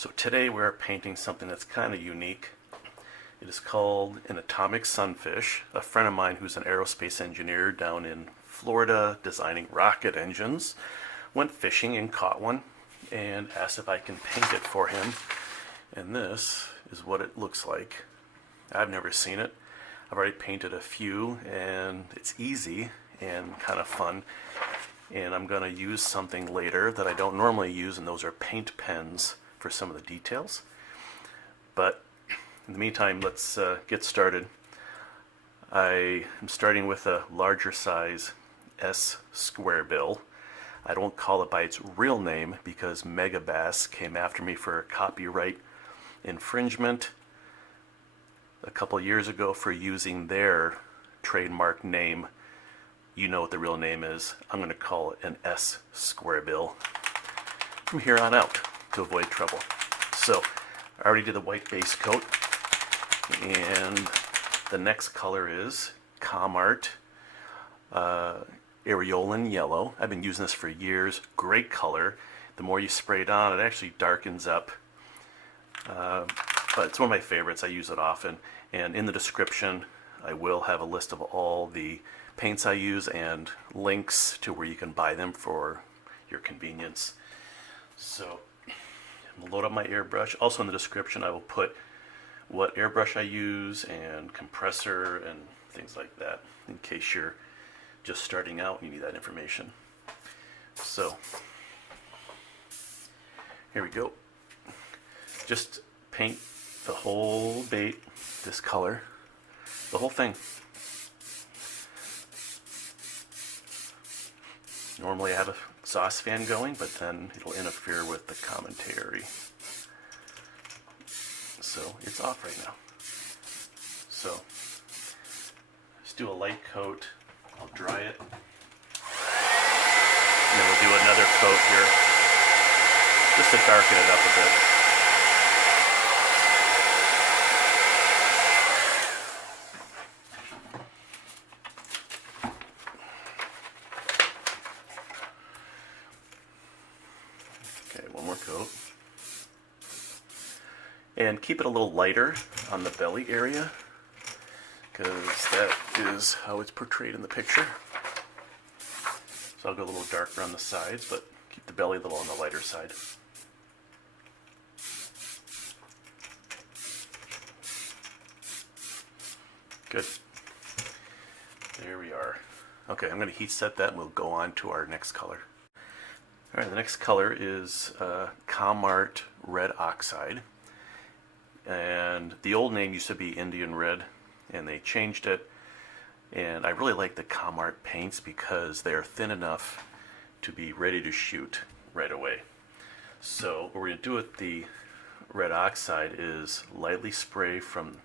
So today we're painting something that's kind of unique. It is called an atomic sunfish. A friend of mine who's an aerospace engineer down in Florida designing rocket engines went fishing and caught one and asked if I can paint it for him. And this is what it looks like. I've never seen it. I've already painted a few and it's easy and kind of fun. And I'm going to use something later that I don't normally use, and those are paint pens for some of the details. But in the meantime, let's get started. I am starting with a larger size S square bill. I don't call it by its real name because Megabass came after me for copyright infringement a couple years ago for using their trademark name. You know what the real name is. I'm going to call it an S square bill from here on out to avoid trouble. So I already did the white base coat, and the next color is Comart Aureolin yellow. I've been using this for years. Great color. The more you spray it on, it actually darkens up. But it's one of my favorites. I use it often. And in the description, I will have a list of all the paints I use and links to where you can buy them for your convenience. So I'm gonna load up my airbrush. Also in the description, I will put what airbrush I use and compressor and things like that in case you're just starting out and you need that information. So here we go. Just paint the whole bait this color, the whole thing. Normally I have a exhaust fan going, but then it'll interfere with the commentary. So it's off right now. So let's do a light coat. I'll dry it. And then we'll do another coat here just to darken it up a bit. Coat. And keep it a little lighter on the belly area because that is how it's portrayed in the picture. So I'll go a little darker on the sides, but keep the belly a little on the lighter side. Good. There we are. Okay, I'm going to heat set that and we'll go on to our next color. Alright, the next color is Comart Red Oxide. And the old name used to be Indian Red, and they changed it. And I really like the Comart paints because they're thin enough to be ready to shoot right away. So what we're going to do with the Red Oxide is lightly spray from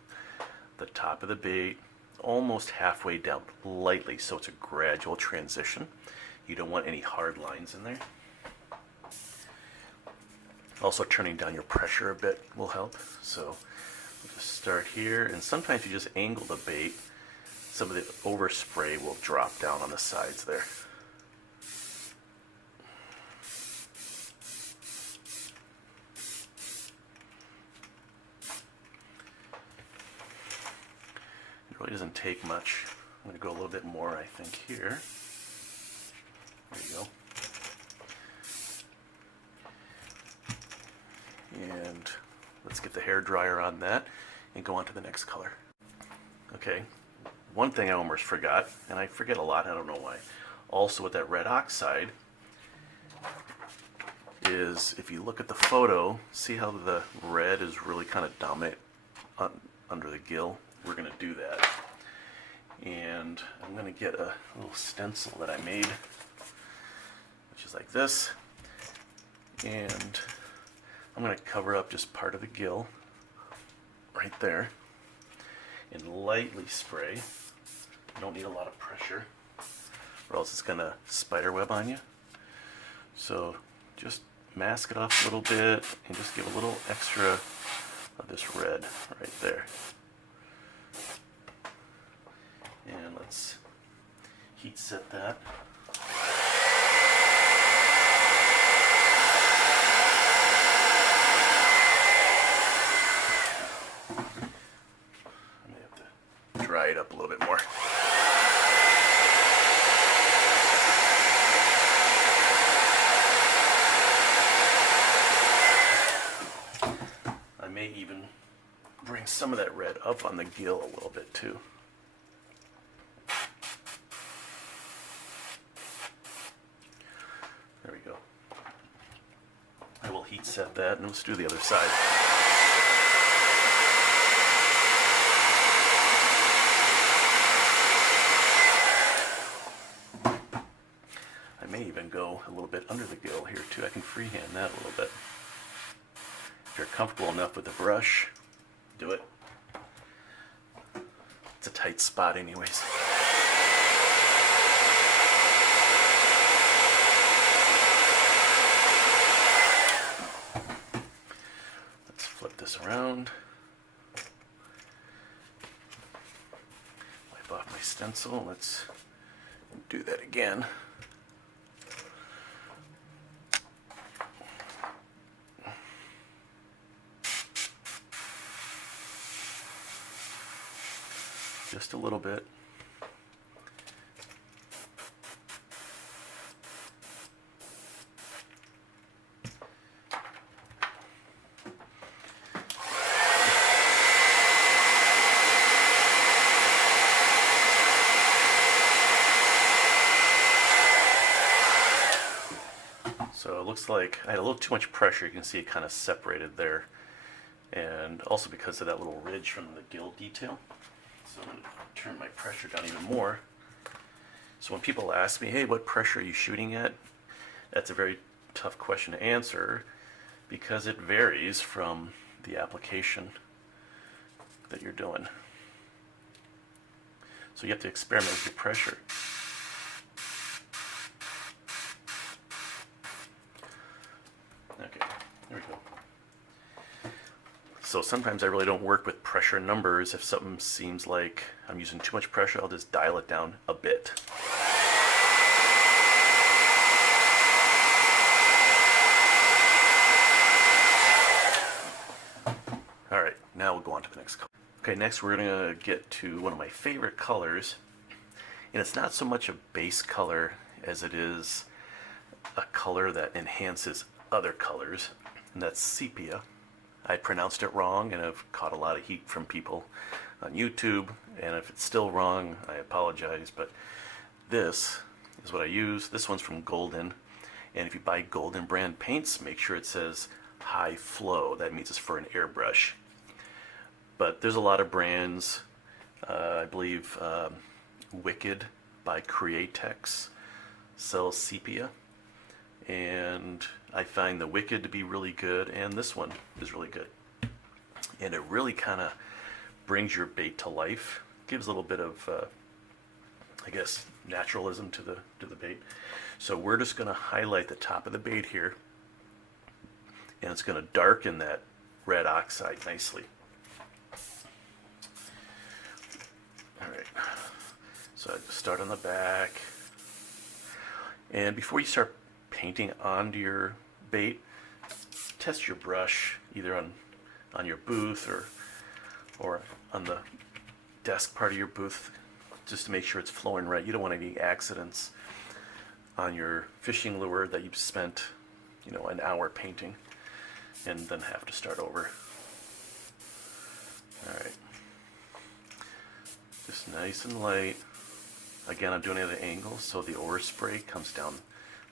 the top of the bait almost halfway down, lightly, so it's a gradual transition. You don't want any hard lines in there. Also turning down your pressure a bit will help. So we'll just start here, and sometimes you just angle the bait. Some of the overspray will drop down on the sides there. It really doesn't take much. I'm going to go a little bit more, I think, here. There you go. And let's get the hair dryer on that and go on to the next color. Okay, one thing I almost forgot, and I forget a lot, I don't know why. Also with that red oxide is, if you look at the photo, see how the red is really kind of dominant under the gill? We're going to do that. And I'm going to get a little stencil that I made, which is like this. And I'm going to cover up just part of the gill right there and lightly spray. You don't need a lot of pressure or else it's going to spider web on you. So just mask it off a little bit and just give a little extra of this red right there. And let's heat set that. may even bring some of that red up on the gill a little bit too. There we go. I will heat set that, and let's do the other side. I may even go a little bit under the gill here too. I can freehand that a little bit. If you're comfortable enough with the brush, do it. It's a tight spot anyways. Let's flip this around. Wipe off my stencil. Let's do that again. Just a little bit. So it looks like I had a little too much pressure. You can see it kind of separated there. And also because of that little ridge from the gill detail. So I'm going to turn my pressure down even more. So when people ask me, hey, what pressure are you shooting at? That's a very tough question to answer because it varies from the application that you're doing. So you have to experiment with your pressure. Okay, there we go. So sometimes I really don't work with pressure numbers. If something seems like I'm using too much pressure, I'll just dial it down a bit. All right, now we'll go on to the next color. Okay, next we're gonna get to one of my favorite colors. And it's not so much a base color as it is a color that enhances other colors, and that's Sepia. I pronounced it wrong and I've caught a lot of heat from people on YouTube, and if it's still wrong, I apologize, but this is what I use. This one's from Golden, and if you buy Golden brand paints, make sure it says high flow. That means it's for an airbrush. But there's a lot of brands. I believe Wicked by Createx sells Sepia, and I find the Wicked to be really good, and this one is really good. And it really kind of brings your bait to life. Gives a little bit of, I guess, naturalism to the bait. So we're just going to highlight the top of the bait here, and it's going to darken that red oxide nicely. All right. So I just start on the back, and before you start painting onto your bait, test your brush either on your booth or on the desk part of your booth, just to make sure it's flowing right. You don't want any accidents on your fishing lure that you've spent, an hour painting and then have to start over. All right, just nice and light. Again, I'm doing it at an angle so the overspray comes down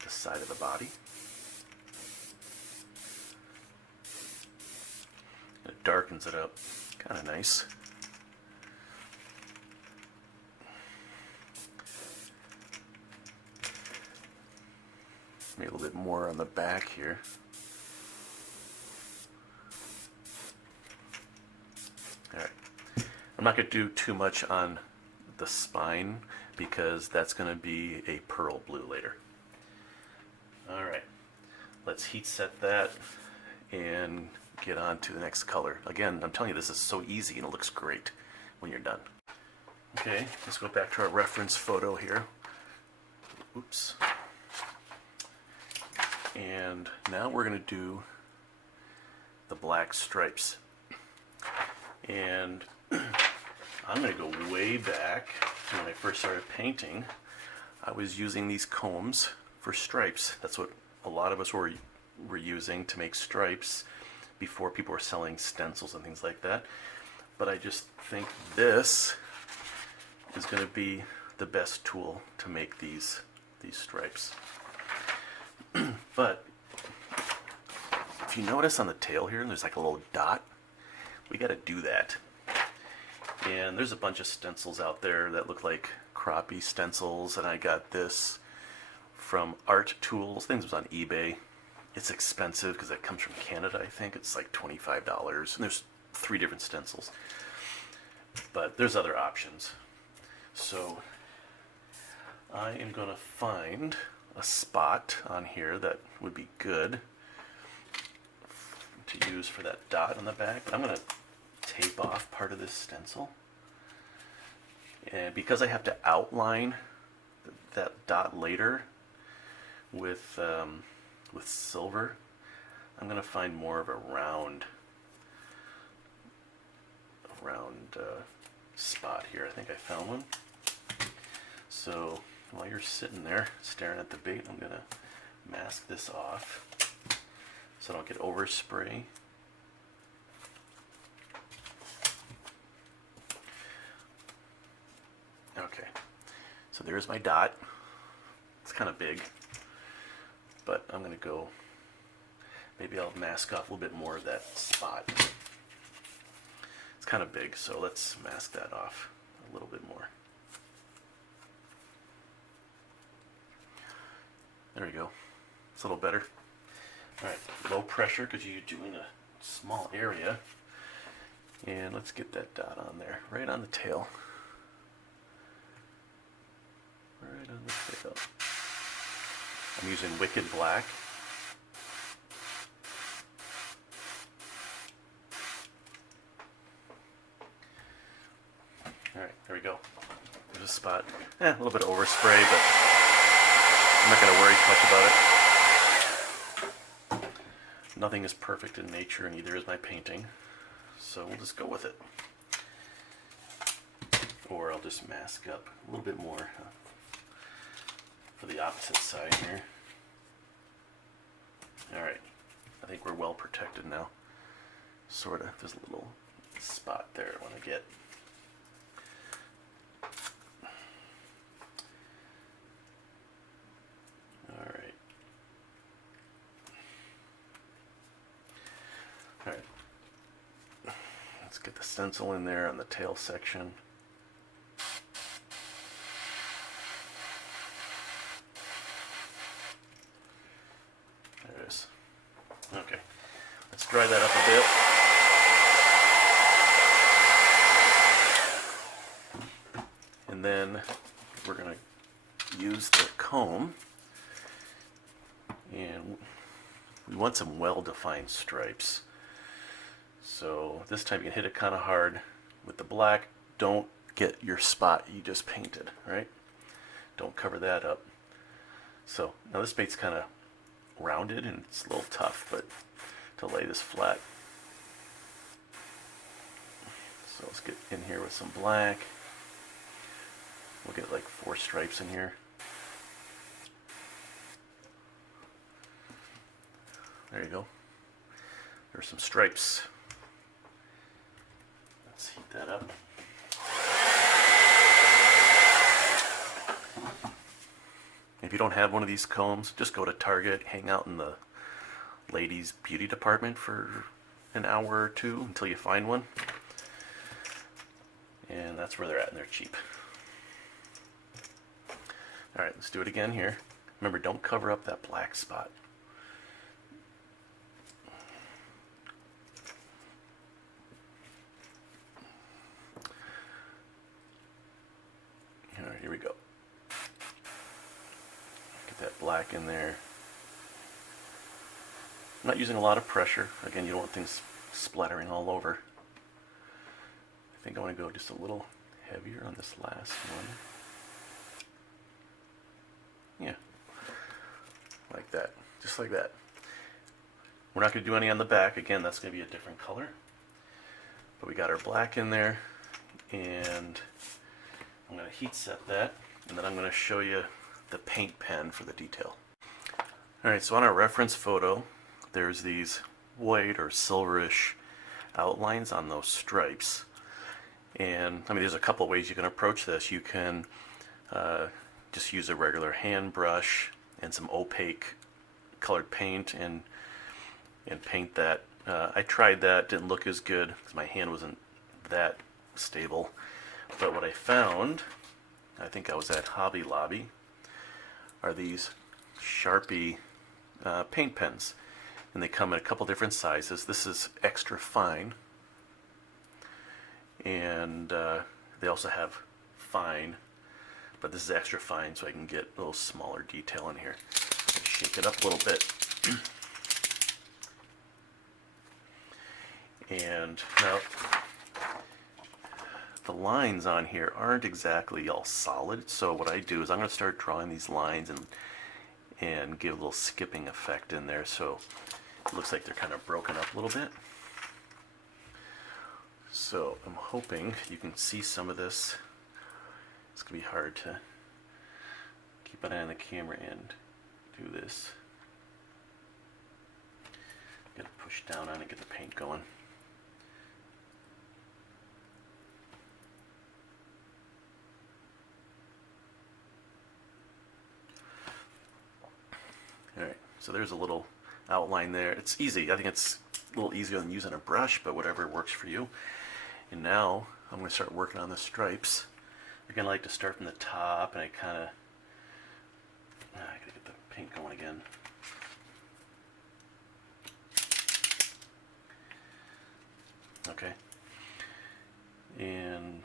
the side of the body. It darkens it up, kind of nice. Maybe a little bit more on the back here. All right, I'm not going to do too much on the spine because that's going to be a pearl blue later. All right, let's heat set that and get on to the next color. Again, I'm telling you, this is so easy and it looks great when you're done. Okay, let's go back to our reference photo here. Oops. And now we're going to do the black stripes. And I'm going to go way back to when I first started painting. I was using these combs for stripes. That's what a lot of us were using to make stripes. before people were selling stencils and things like that. But I just think this is going to be the best tool to make these stripes. But if you notice on the tail here, there's like a little dot. We got to do that. And there's a bunch of stencils out there that look like crappie stencils, and I got this from Airtools. I think it was on eBay. It's expensive because it comes from Canada, I think. It's like $25, and there's 3 different stencils. But there's other options. So I am going to find a spot on here that would be good to use for that dot on the back. I'm going to tape off part of this stencil. And because I have to outline that dot later with silver, I'm going to find more of a round spot here. I think I found one. So while you're sitting there staring at the bait, I'm going to mask this off so I don't get overspray. Okay, so there's my dot. It's kind of big, but I'm going to go, maybe I'll mask off a little bit more of that spot. It's kind of big, so let's mask that off a little bit more. There we go. It's a little better. Alright, low pressure because you're doing a small area. And let's get that dot on there, right on the tail. Right on the tail. I'm using Wicked Black. Alright, there we go. There's a spot. A little bit of overspray, but I'm not going to worry too much about it. Nothing is perfect in nature, and neither is my painting. So we'll just go with it. Or I'll just mask up a little bit more for the opposite side here. Alright, I think we're well protected now. Sort of. There's a little spot there I want to get. Alright. Alright. Let's get the stencil in there on the tail section. There it is. Okay. Let's dry that up a bit. And then we're going to use the comb. And we want some well-defined stripes. So this time you can hit it kind of hard with the black. Don't get your spot you just painted, right? Don't cover that up. So now this bait's kind of rounded and it's a little tough, but to lay this flat. So let's get in here with some black. We'll get like 4 stripes in here. There you go. There's some stripes. Let's heat that up. If you don't have one of these combs, just go to Target, hang out in the ladies' beauty department for an hour or 2 until you find one. And that's where they're at, and they're cheap. Alright, let's do it again here. Remember, don't cover up that black spot. Alright, here we go. Get that black in there. I'm not using a lot of pressure. Again, you don't want things splattering all over. I think I want to go just a little heavier on this last one. Yeah, like that, just like that. We're not going to do any on the back. Again, that's going to be a different color. But we got our black in there, and I'm going to heat set that, and then I'm going to show you the paint pen for the detail. Alright, so on our reference photo, there's these white or silverish outlines on those stripes. And I mean, there's a couple of ways you can approach this. You can just use a regular hand brush and some opaque colored paint and paint that. I tried that, didn't look as good because my hand wasn't that stable. But what I found, I think I was at Hobby Lobby, are these Sharpie paint pens. And they come in a couple different sizes. This is extra fine. And they also have fine, but this is extra fine, so I can get a little smaller detail in here. Shake it up a little bit. And now, the lines on here aren't exactly all solid, so what I do is I'm going to start drawing these lines and give a little skipping effect in there, so it looks like they're kind of broken up a little bit. So I'm hoping you can see some of this. It's going to be hard to keep an eye on the camera and do this. Got to push down on it and get the paint going. Alright, so there's a little outline there. It's easy. I think it's a little easier than using a brush, but whatever works for you. And now I'm going to start working on the stripes. Again, I like to start from the top, and I kind of I gotta get the paint going again. Okay, and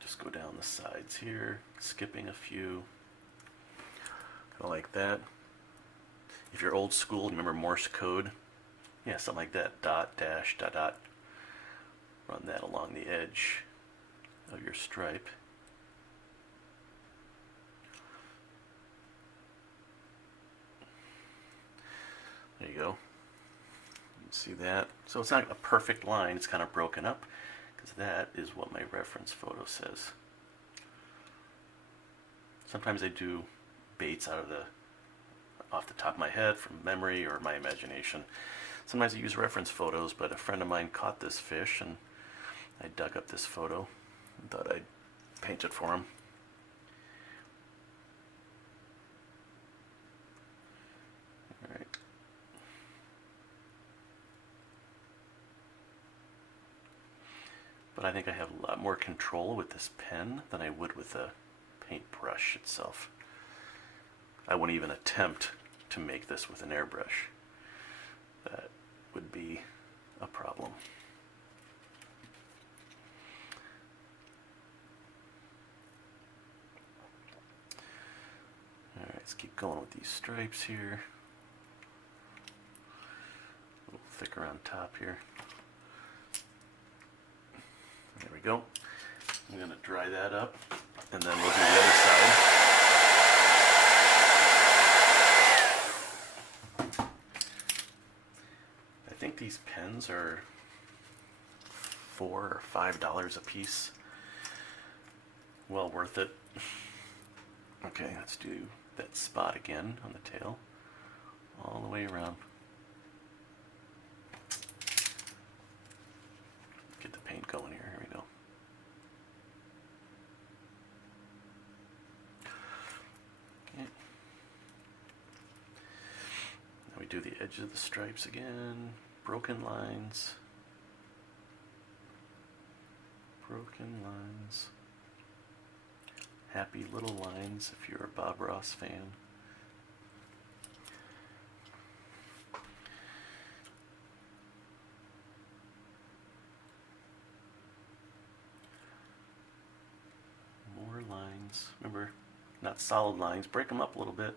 just go down the sides here, skipping a few, kind of like that. If you're old school, you remember Morse code? Yeah, something like that. Dot, dash, dot, dot. Run that along the edge of your stripe. There you go. You can see that. So it's not a perfect line, it's kind of broken up, because that is what my reference photo says. Sometimes I do baits off the top of my head from memory or my imagination. Sometimes I use reference photos, but a friend of mine caught this fish and I dug up this photo and thought I'd paint it for him. Alright. But I think I have a lot more control with this pen than I would with a paintbrush itself. I wouldn't even attempt to make this with an airbrush. That would be a problem. Alright, let's keep going with these stripes here. A little thicker on top here. There we go. I'm going to dry that up, and then we'll do the other side. I think these pens are $4 or $5 a piece. Well worth it. Okay, let's do that spot again on the tail, all the way around. Get the paint going here. Here we go. Okay. Now we do the edge of the stripes again. Broken lines. Broken lines. Happy little lines if you're a Bob Ross fan. More lines. Remember, not solid lines. Break them up a little bit.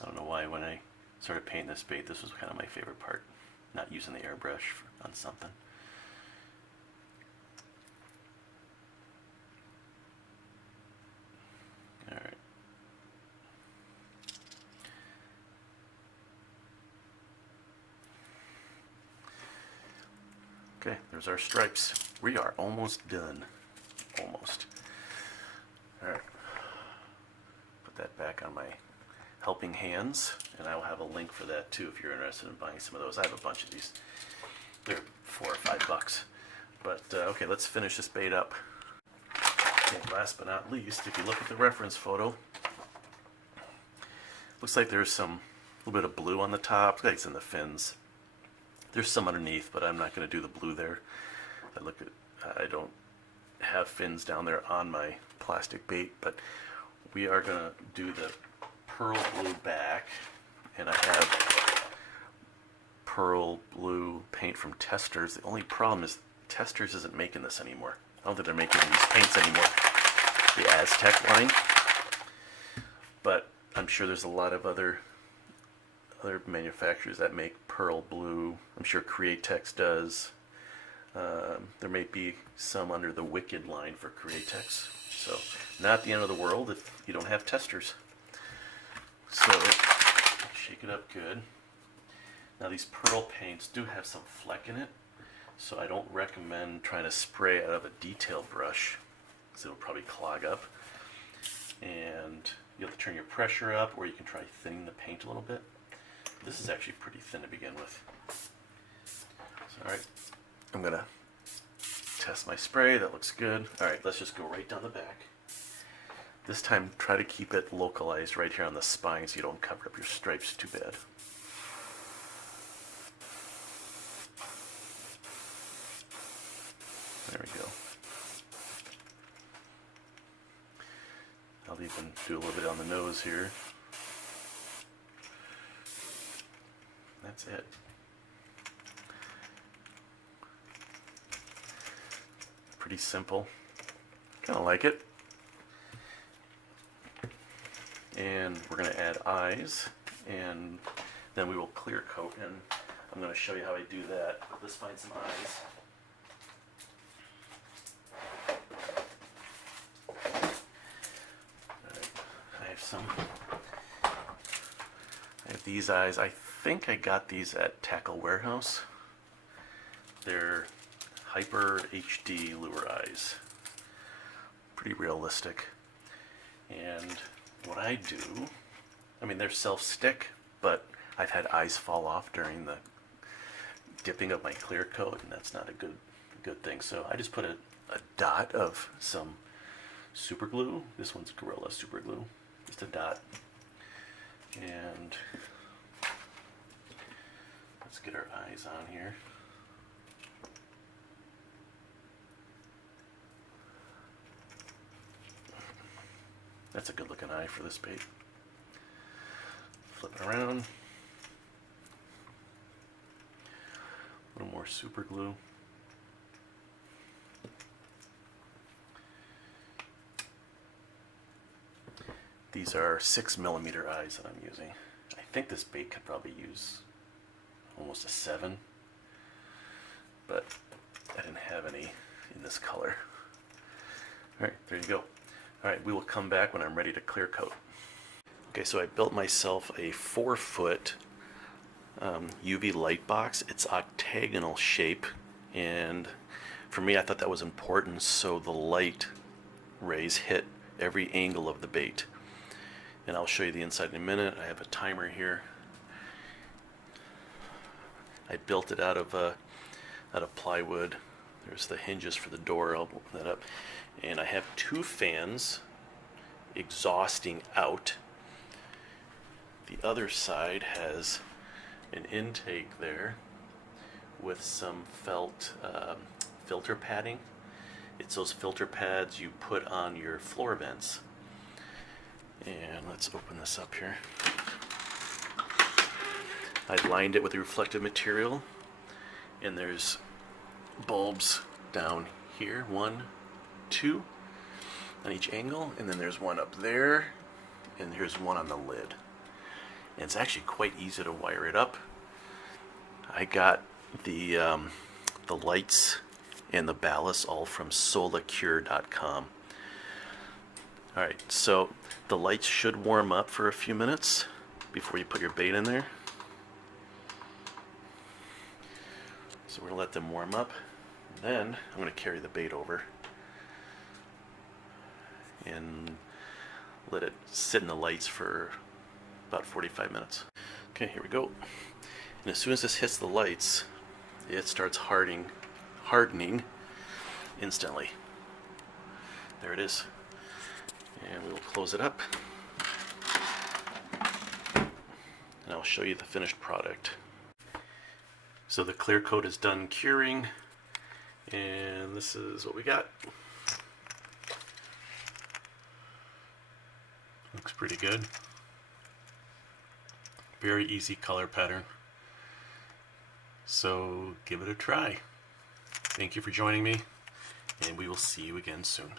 I don't know why when I started painting this bait, this was kind of my favorite part. Not using the airbrush on something. Alright. Okay, there's our stripes. We are almost done. Almost. Alright, put that back on my helping hands, and I will have a link for that too if you're interested in buying some of those. I have a bunch of these. They're $4 or $5. But okay, let's finish this bait up. And last but not least, if you look at the reference photo, looks like there's some little bit of blue on the top. Looks like it's in the fins. There's some underneath, but I'm not going to do the blue there. I don't have fins down there on my plastic bait, but we are going to do the pearl blue back, and I have pearl blue paint from Testers. The only problem is Testers isn't making this anymore. I don't think they're making these paints anymore, the Aztec line, but I'm sure there's a lot of other manufacturers that make pearl blue. I'm sure Createx does. There may be some under the Wicked line for Createx, so not the end of the world if you don't have Testers. So shake it up good. Now these pearl paints do have some fleck in it, so I don't recommend trying to spray out of a detail brush because it'll probably clog up. And you have to turn your pressure up, or you can try thinning the paint a little bit. This is actually pretty thin to begin with. So, alright, I'm going to test my spray. That looks good. Alright, let's just go right down the back. This time, try to keep it localized right here on the spine so you don't cover up your stripes too bad. There we go. I'll even do a little bit on the nose here. That's it. Pretty simple. Kind of like it. And we're going to add eyes, and then we will clear coat, and I'm going to show you how I do that. Let's find some eyes. I have these eyes. I think I got these at Tackle Warehouse. They're Hyper HD lure eyes. Pretty realistic. And what I do, I mean, they're self-stick, but I've had eyes fall off during the dipping of my clear coat, and that's not a good thing. So I just put a dot of some super glue. This one's Gorilla super glue. Just a dot. And let's get our eyes on here. That's a good looking eye for this bait. Flip it around. A little more super glue. These are 6mm eyes that I'm using. I think this bait could probably use almost a 7, but I didn't have any in this color. Alright, there you go. Alright, we will come back when I'm ready to clear coat. Okay, so I built myself a 4-foot UV light box. It's octagonal shape, and for me I thought that was important so the light rays hit every angle of the bait. And I'll show you the inside in a minute. I have a timer here. I built it out of plywood. There's the hinges for the door. I'll open that up. And I have 2 fans exhausting out. The other side has an intake there with some felt filter padding. It's those filter pads you put on your floor vents. And let's open this up here. I lined it with a reflective material, and there's bulbs down here, 1, 2 on each angle, and then there's one up there, and here's one on the lid. And it's actually quite easy to wire it up. I got the lights and the ballast all from solacure.com. Alright, so the lights should warm up for a few minutes before you put your bait in there. So we're going to let them warm up. Then I'm going to carry the bait over and let it sit in the lights for about 45 minutes. Okay, here we go. And as soon as this hits the lights, it starts hardening instantly. There it is. And we will close it up. And I'll show you the finished product. So the clear coat is done curing, and this is what we got. Looks pretty good. Very easy color pattern. So give it a try. Thank you for joining me, and we will see you again soon.